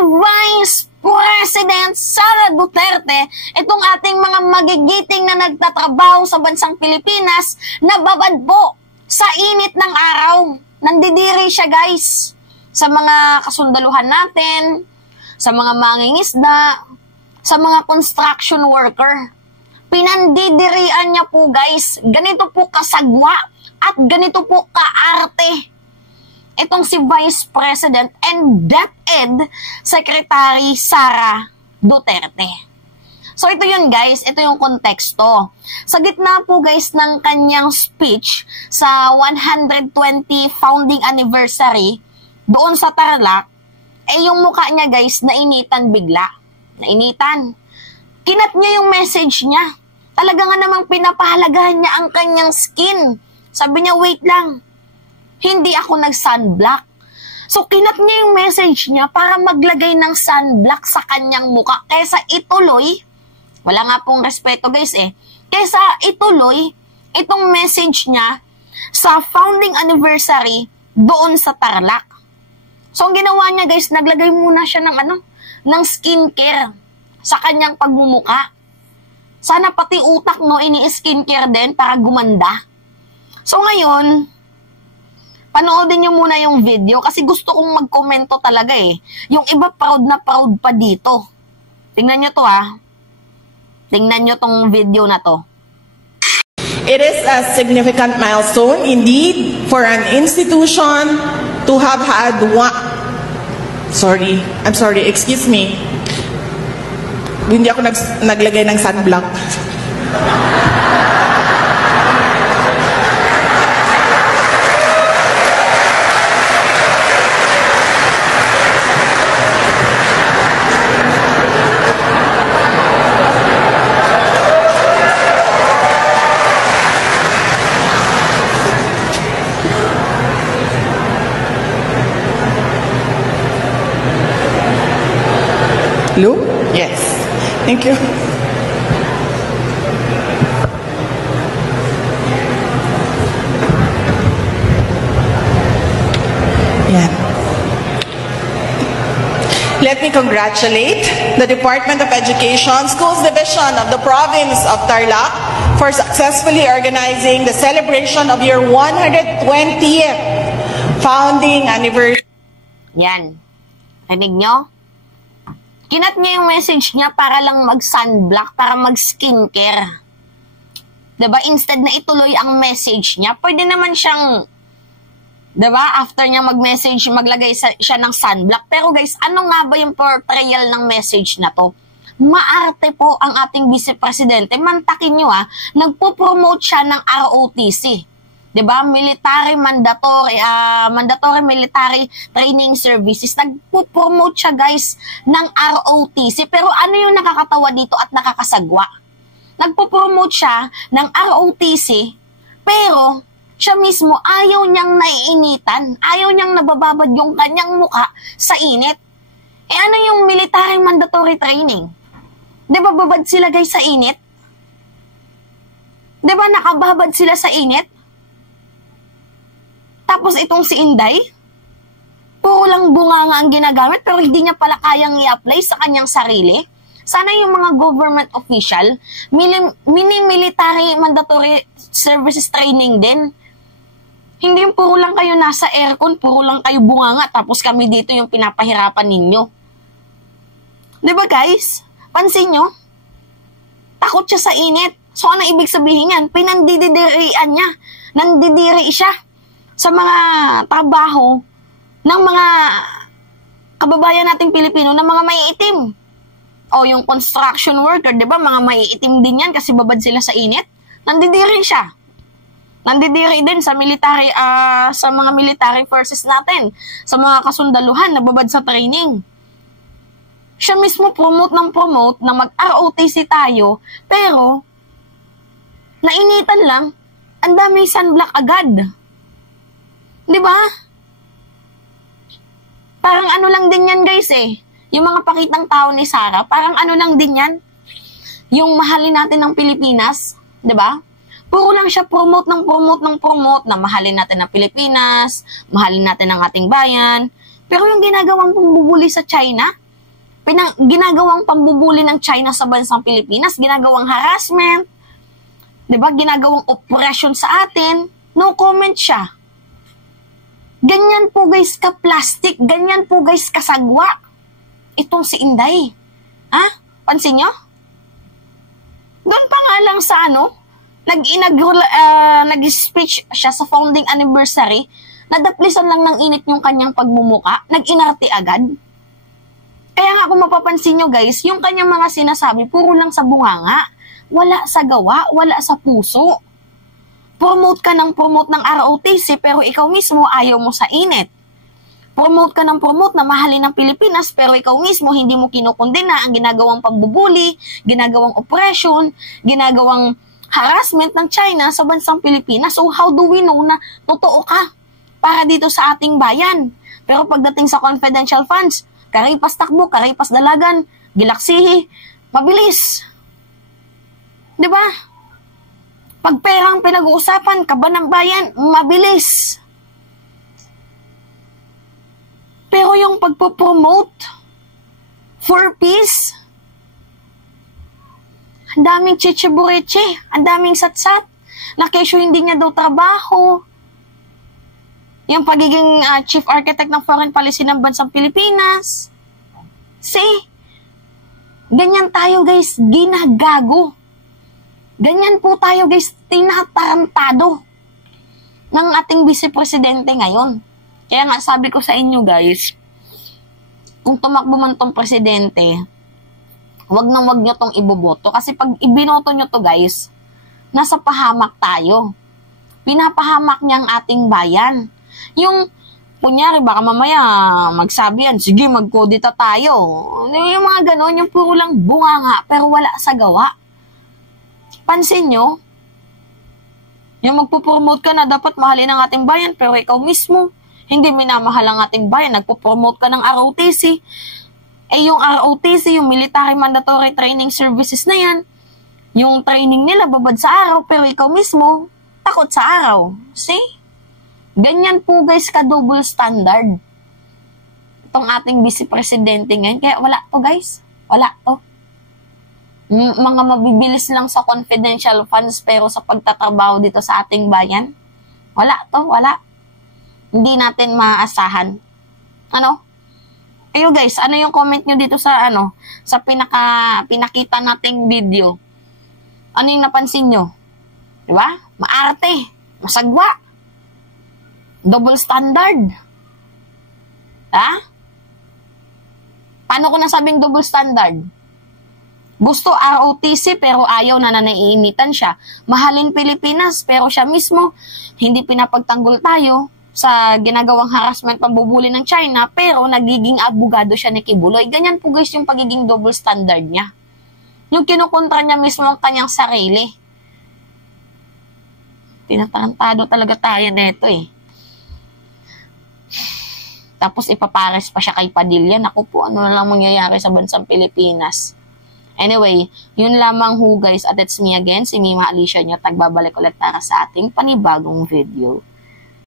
Vice President Sara Duterte, itong ating mga magigiting na nagtatrabaho sa bansang Pilipinas, nababad po sa init ng araw. Nandidiri siya, guys, sa mga kasundaluhan natin, sa mga mangingisda, sa mga construction worker. Pinandidirian niya po, guys. Ganito po kasagwa at ganito po kaarte itong si Vice President and DepEd Secretary Sara Duterte. So ito yun, guys, ito yung konteksto. Sa gitna po, guys, ng kanyang speech sa 120 founding anniversary doon sa Tarlac, yung mukha niya, guys, nainitan bigla. Nainitan. Kinat niya yung message niya. Talaga nga namang pinapahalagahan niya ang kanyang skin. Sabi niya, wait lang. Hindi ako nag-sunblock. So, kinat niya yung message niya para maglagay ng sunblock sa kanyang muka. Kaysa ituloy, wala nga pong respeto, guys, kaysa ituloy itong message niya sa founding anniversary doon sa Tarlac. So, ang ginawa niya, guys, naglagay muna siya ng skincare sa kanyang pagmumuka. Sana pati utak, no, ini-skincare din para gumanda. So, ngayon, panoodin nyo muna yung video kasi gusto kong magkomento talaga Yung iba proud na proud pa dito. Tingnan nyo to Tingnan nyo tong video na to. It is a significant milestone indeed for an institution to have had excuse me. Hindi ako naglagay ng sunblock. Lou? Yes. Thank you. Yeah. Let me congratulate the Department of Education Schools Division of the Province of Tarlac for successfully organizing the celebration of your 120th founding anniversary. Yan. Rinig nyo? Kinat niya yung message niya para lang mag-sunblock, para mag-skincare. Diba? Instead na ituloy ang message niya, pwede naman siyang, diba? After niya mag-message, maglagay siya ng sunblock. Pero guys, ano nga ba yung portrayal ng message na to? Maarte po ang ating Vice Presidente. Mantakin nyo nagpo-promote siya ng ROTC. Diba? Military mandatory military training services. Nagpo-promote siya, guys, ng ROTC. Pero ano yung nakakatawa dito at nakakasagwa? Nagpo-promote siya ng ROTC, pero siya mismo ayaw niyang naiinitan. Ayaw niyang nabababad yung kanyang mukha sa init. Ano yung military mandatory training? Diba babad sila, guys, sa init? Diba nakababad sila sa init? Tapos itong si Inday, puro lang bunganga ang ginagamit pero hindi niya pala kayang i-apply sa kanyang sarili. Sana yung mga government official, mini-military mandatory services training din. Hindi yung puro lang kayo nasa aircon, puro lang kayo bunganga, tapos kami dito yung pinapahirapan ninyo. Diba, guys? Pansin nyo? Takot siya sa init. So, ano ibig sabihin yan? Pinandidirian niya. Nandidiri siya sa mga trabaho ng mga kababayan nating Pilipino na mga maiitim. O yung construction worker, di ba? Mga maiitim din yan kasi babad sila sa init. Nandidiri siya. Nandidiri din sa military, sa mga military forces natin, sa mga kasundaluhan na babad sa training. Siya mismo promote na mag-ROTC tayo, pero nainitan lang, ang daming sunblock agad. Di ba? Parang ano lang din yan, guys Yung mga pakitang tao ni Sara, parang ano lang din yan. Yung mahalin natin ng Pilipinas, di ba? Puro lang siya promote na mahalin natin ang Pilipinas, mahalin natin ang ating bayan. Pero yung ginagawang pambubuli sa China, ginagawang pambubuli ng China sa bansang Pilipinas, ginagawang harassment, 'di ba? Ginagawang operasyon sa atin, no comment siya. Ganyan po guys ka-plastic, ganyan po guys kasagwa. Itong si Inday. Ha? Pansin nyo? Doon pa nga lang sa nag-speech siya sa founding anniversary, nadaplisan lang ng init yung kanyang pagmumuka, nag-inarte agad. Kaya nga kung mapapansin nyo guys, yung kanyang mga sinasabi, puro lang sa bunganga, wala sa gawa, wala sa puso. Promote ka ng ROTC pero ikaw mismo ayaw mo sa init. Promote ka ng promote na mahalin ng Pilipinas pero ikaw mismo hindi mo kinukundena ang ginagawang pagbubuli, ginagawang oppression, ginagawang harassment ng China sa bansang Pilipinas. So how do we know na totoo ka para dito sa ating bayan? Pero pagdating sa confidential funds, karipas takbo, karipas dalagan, gilaksihi, mabilis. 'Di ba? Pag perang pinag-uusapan, kaba ng bayan, mabilis. Pero yung pagpo-promote for peace, ang daming chichibureche, ang daming satsat, na kesyo hindi niya daw trabaho. Yung pagiging chief architect ng foreign policy ng bansang Pilipinas. See? Ganyan tayo guys, ginagago. Ganyan po tayo guys, tinatarantado ng ating vice-presidente ngayon. Kaya nga sabi ko sa inyo guys, kung tumakbo man tong presidente, wag nyo tong iboboto. Kasi pag ibinoto nyo to guys, nasa pahamak tayo. Pinapahamak niya ang ating bayan. Yung, kunyari baka mamaya magsabi yan, sige magkodita tayo. Yung mga ganon, yung puro lang bunganga, pero wala sa gawa. Pansin nyo, yung magpo-promote ka na dapat mahalin ang ating bayan, pero ikaw mismo, hindi minamahal ang ating bayan, nagpo-promote ka ng ROTC. Yung ROTC, yung Military Mandatory Training Services na yan, yung training nila babad sa araw, pero ikaw mismo, takot sa araw. See? Ganyan po guys ka-double standard. Itong ating vice-presidente ngayon, kaya wala to guys, wala to. Mga mabibilis lang sa confidential funds pero sa pagtatrabaho dito sa ating bayan, wala to, wala. Hindi natin maaasahan. Ano? Ayo guys, ano yung comment nyo dito sa sa pinakita nating video? Ano yung napansin nyo? Diba? Maarte, masagwa, double standard. Ha? Paano ko nasabing double standard? Gusto ROTC pero ayaw na naiinitan siya. Mahalin Pilipinas pero siya mismo hindi pinapagtanggol tayo sa ginagawang harassment pambubuli ng China pero nagiging abogado siya ni Kibuloy. Ganyan po guys yung pagiging double standard niya. Yung kinukontra niya mismo ang kanyang sarili. Tinatarantado talaga tayo nito eh. Tapos ipapares pa siya kay Padilla. Naku po, ano na lang mangyayari sa bansang Pilipinas. Anyway, yun lamang ho guys, at it's me again, si Mima Alicia nyo, tagbabalik ulit para sa ating panibagong video.